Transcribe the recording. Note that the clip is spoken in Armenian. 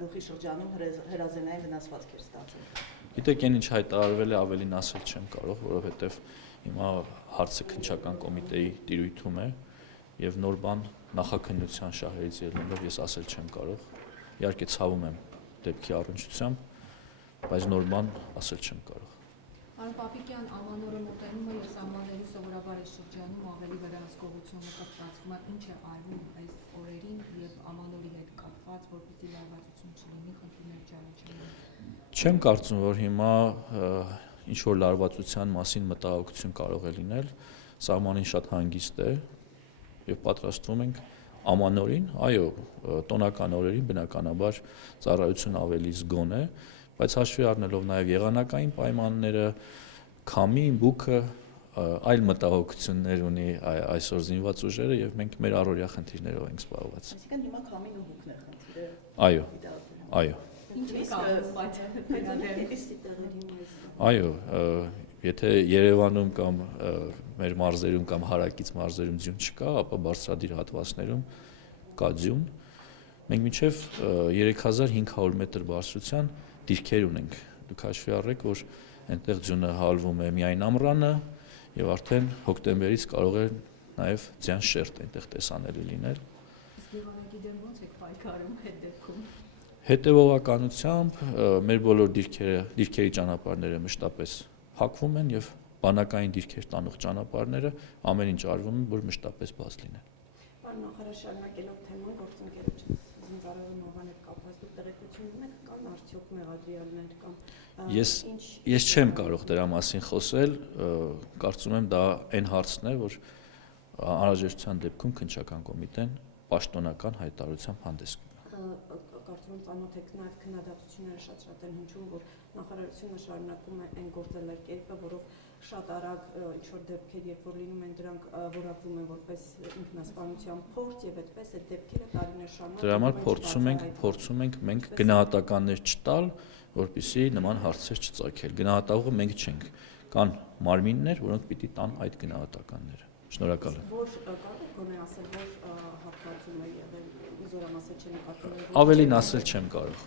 գլխի շրջանում հրազենային վնասվածք էր ստացել։ Գիտեք, այն ինչ հայտարարվել է ավելին ասել չեմ կարող, որովհետև հիմա հարցը քննչական կոմիտեի տիրույթում է եւ նոր բան նախաքննության շահերից ելնելով ես ասել չեմ կարող։ Իհարկե ցավում եմ դեպքի առնչությամբ, բայց նոր բան ասել չեմ կարող։ Պարոն Պապիկյան, ամանորը մոտենումը եւ սահմանների սովորաբար այս շրջանում ավելի վերահսկողությունը կստացվում է, ինչ է արվում այս օրերին եւ ամանորի հետ կապված, որպեսզի լարվածություն չլինի, խնդիրներ չառաջանան։ Չեմ կարծում, որ հիմա ինչ որ լարվածության մասին մտահոգություն կարող է լինել, սահմանին շատ հանգիստ է եւ պատրաստվում ենք ամանորին, այո, տոնական օրերին բնականաբար ծառայություն ավելի զգոն է, բայց հաշվի առնելով նաեւ եղանակային պայմանները, քամի, բուքը, այլ մտահոգություններ ունի այսօր զինված ուժերը եւ մենք մեր առօրյա խնդիրներով ենք զբաղված։ Այսինքն հիմա քամին ու բուքն է խնդիրը։ Այո, այո։ Ինչ է կապում այդ Այո, եթե Երևանում կամ մեր մարզերում կամ հարակից մարզերում ձյուն չկա, ապա բարձրադիր հատվածներում կա ձյուն։ Մենք մինչև 3500 մետր բարձրության դիրքեր ունենք։ Դուք հաշվի առեք, որ այնտեղ ձյունը հալվում է միայն ամռանը եւ արդեն հոկտեմբերից կարող է նաեւ ձյան շերտ այնտեղ տեսանելի լինել։ Իսկ եղանակի դեմ ո՞նց եք պայքարում այդ դեպքում։ Հետևողականությամբ մեր բոլոր դիրքերի ճանապարհները մշտապես հակվում են եւ բանակային դիրքեր տանող ճանապարհները ամեն ինչ արվում է, որ մշտապես բաց լինեն։ Պարոն նախարար, շարունակելով թեման գործընկերոջից զինծառայողի մահվան հետ կապված դուք տեղեկություն ունեք կան արդյոք մեղադրյալներ կամ Ես չեմ կարող դրա մասին խոսել, կարծում եմ դա այն հարցն է, որ անհրաժեշտության դեպքում քննչական կոմիտեն պաշտոնական հայտարարությամբ հանդես Կարծում եմ ծանոթ եք նաև քննադատությունները շատ են հնչում, որ նախարարությունը շարունակում է այն գործելակերպը, որով շատ արագ ինչ-որ դեպքեր, երբ որ լինում են, դրանք որակվում են որպես ինքնասպանության փորձ եւ այդպես այդ դեպքերը տարիներ շարունակ։ Դրա համար փորձում ենք մենք գնահատականներ չտալ, որպեսզի նման հարցեր չծագել։ Գնահատողը մենք չենք։ Կան մարմիններ, որոնք պիտի տան այդ գնահատականները։ Շնորհակալ եմ։ Որ կարող եք գոնե ասել, որ հատվածում է եղել զորամասը չնկատել։ Ավելին ասել չեմ կարող։